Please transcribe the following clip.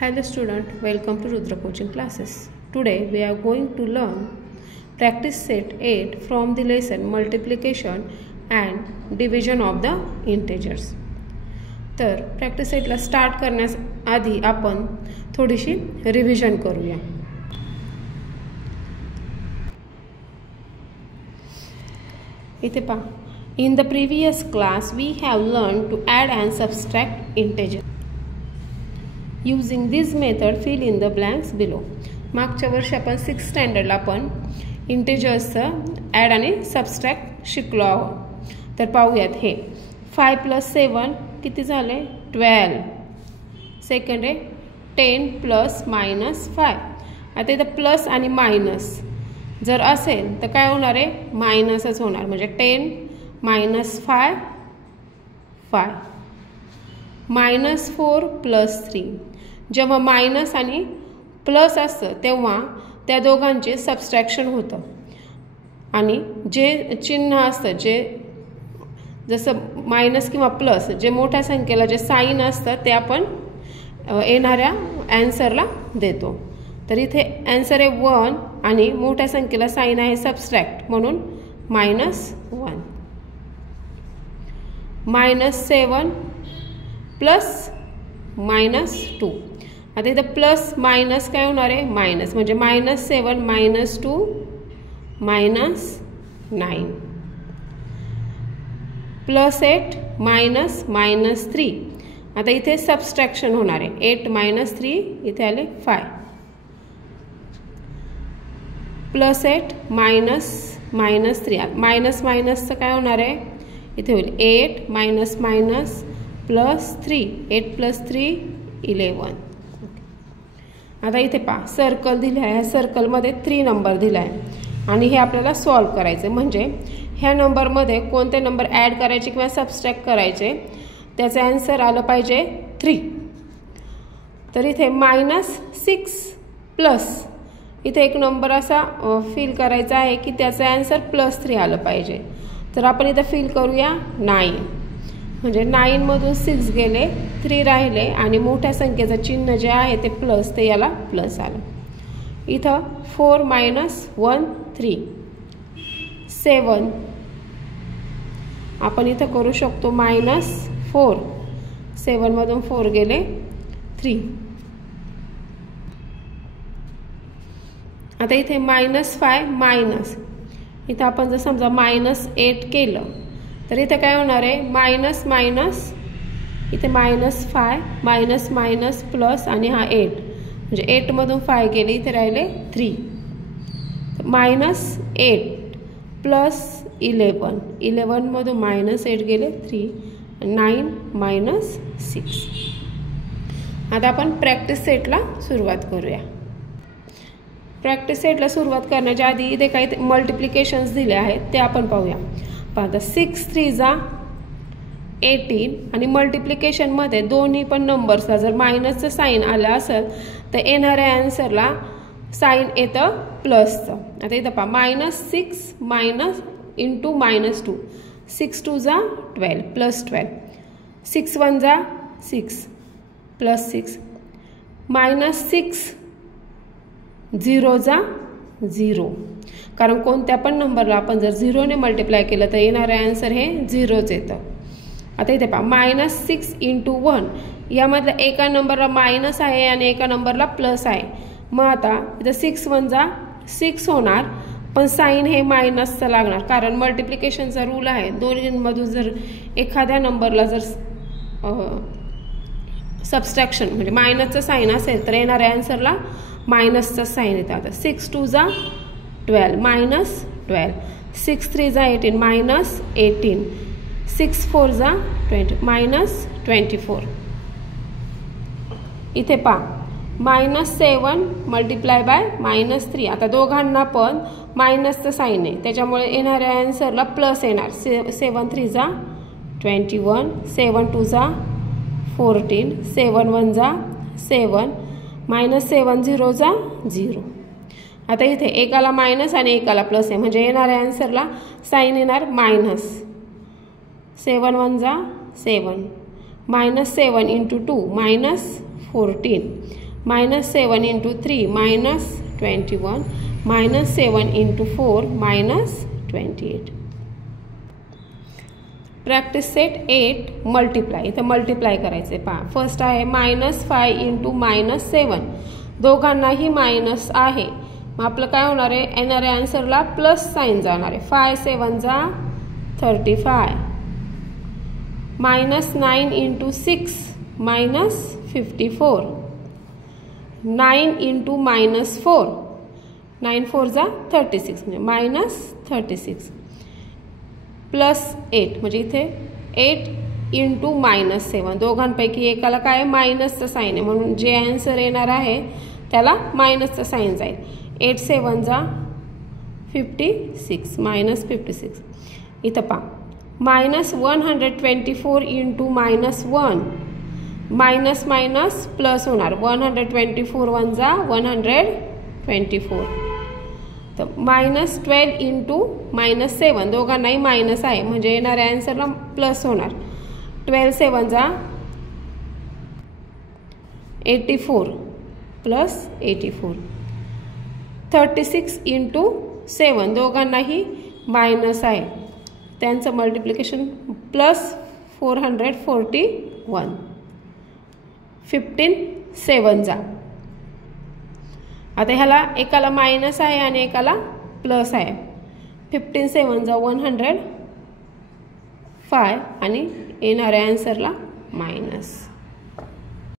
Hello student, welcome to Rudra Coaching Classes. Today we are going to learn practice set 8 from the lesson multiplication and division of the integers. तर practice सेटला start करण्यास आधी आपण थोडीशी revision करूया. इथे पहा, in the previous class we have learned to add and subtract integers. Using this method fill in the blanks below. मागच्या वर्षी आपण 6th स्टँडर्डला आपण इंटिजर्सचं ॲड आणि सबस्ट्रॅक्ट शिकलो आहोत. तर पाहूयात हे 5 + 7 किती झाले 12. सेकंड आहे 10 + -5. आता इथं प्लस आणि मायनस जर असेल तर काय होणार आहे मायनसच होणार. म्हणजे 10 - 5 5 -4 + 3. जेव्हा मायनस आणि प्लस असतं तेव्हा त्या दोघांचे सबस्ट्रॅक्शन होतं आणि जे चिन्ह असतं जे जसं मायनस किंवा प्लस जे मोठ्या संख्येला जे साईन असतं ते आपण येणाऱ्या ॲन्सरला देतो. तर इथे ॲन्सर आहे 1 आणि मोठ्या संख्येला साईन आहे सबस्ट्रॅक्ट म्हणून -1. -7 + -2. आता इथं प्लस मायनस काय होणार आहे मायनस. म्हणजे -7 - 2 -9. +8 - -3. आता इथे सबस्ट्रॅक्शन होणार आहे 8 - 3 इथे आले 5. +8 - -3 मायनस मायनसचं काय होणार आहे इथे होईल 8 - -3 8 + 3 11. आता इथे पहा सर्कल दिले आहे. सर्कलमध्ये 3 नंबर दिला आहे आणि हे आपल्याला सॉल्व करायचे. म्हणजे ह्या नंबरमध्ये कोणते नंबर ॲड करायचे किंवा सबस्ट्रॅक्ट करायचे त्याचं ॲन्सर आलं पाहिजे 3. तर इथे -6 प्लस इथे एक नंबर असा फिल करायचा आहे की त्याचं ॲन्सर +3 आलं पाहिजे. तर आपण इथं फिल करूया 9. म्हणजे 9 मधून 6 गेले 3 राहिले आणि मोठ्या संख्येचं चिन्ह जे आहे ते प्लस ते याला प्लस आलं. इथं 4 - 1 3 7. आपण इथं करू शकतो -4. 7 मधून 4 गेले 3. आता इथे -5 इथं आपण जर समजा -8 केलं तर इथे काय होणार आहे मायनस मायनस इथे -5 मायनस प्लस आणि हा 8 म्हणजे 8 मधून 5 गेले इथे राहिले 3. -8 + 11 11 मधून -8 गेले 3 9 - 6. आता आपण प्रॅक्टिस सेटला सुरुवात करूया. प्रॅक्टिस सेटला सुरुवात करण्याच्या आधी इथे काही मल्टिप्लिकेशन्स दिले आहेत ते आपण पाहूया. पाहता 6 × 3 = 18 आणि मल्टिप्लिकेशनमध्ये दोन्ही पण नंबर्सला जर मायनसचं साईन आलं असेल तर येणाऱ्या ॲन्सरला साईन येतं प्लसचं. आता इथं पहा -6 - × -2 6 × 2 = 12 +12 6 × 1 = 6 +6 -6 0 = 0. कारण कोणत्या पण नंबरला आपण जर 0 ने मल्टिप्लाय केलं तर येणारं ॲन्सर हे 0च येतं. आता इथे पहा -6 × 1 यामधल्या एका नंबरला मायनस आहे आणि एका नंबरला प्लस आहे. मग आता इथं 6 × 1 = 6 होणार पण साईन हे मायनसचं लागणार कारण मल्टिप्लिकेशनचा रूल आहे. दोन्हीमधून जर एखाद्या नंबरला जर सबस्ट्रॅक्शन म्हणजे मायनसचं साईन असेल तर येणाऱ्या ॲन्सरला मायनसचं साईन येतं. आता 6 × 2 = 12 -12 6 × 3 = 18 -18 6 × 4 = 20 -24. इथे पहा -7 × -3. आता दोघांना पण मायनसचं साईन आहे त्याच्यामुळे येणाऱ्या ॲन्सरला प्लस येणार. 7 × 3 = 21 7 × 2 = 14 7 × 1 = 7 -7 0 = 0. आता इथे एकाला मायनस आणि एकाला प्लस आहे म्हणजे येणाऱ्या ॲन्सरला साईन येणार minus. 7 × 1 = 7 -7 × 2 -14 -7 into 3 -21 -7 into 4 -28. Practice set 8 multiply. इथं मल्टिप्लाय करायचे पहा. फर्स्ट आहे -5 इंटू -7. दोघांनाही मायनस आहे. मग आपलं काय होणार आहे, येणाऱ्या आन्सरला प्लस साईन जाणार आहे. 5 7 जा 35. -9 इंटू 6 -54. 9 इंटू -4 9 4 जा 36 म्हणजे -36. +8 म्हणजे इथे 8 इंटू -7. दोघांपैकी एकाला काय मायनसचं साईन आहे, म्हणून जे आन्सर येणार आहे त्याला मायनसचं साईन जाईल. 8 7 जा 56 -56. इथं पहा -124 इंटू -1 मायनस मायनस प्लस होणार. 124 1 जा 124. तर -12 इंटू -7 दोघांनाही मायनस आहे म्हणजे येणाऱ्या आन्सरला प्लस होणार. 12 7 जा 84 +84. 36 इंटू 7 दोघांनाही मायनस आहे, त्यांचं मल्टिप्लिकेशन +441. 15 7 जा. आता ह्याला एकाला मायनस आहे आणि एकाला प्लस आहे. 15 7 जा 105 आणि येणाऱ्या आन्सरला मायनस.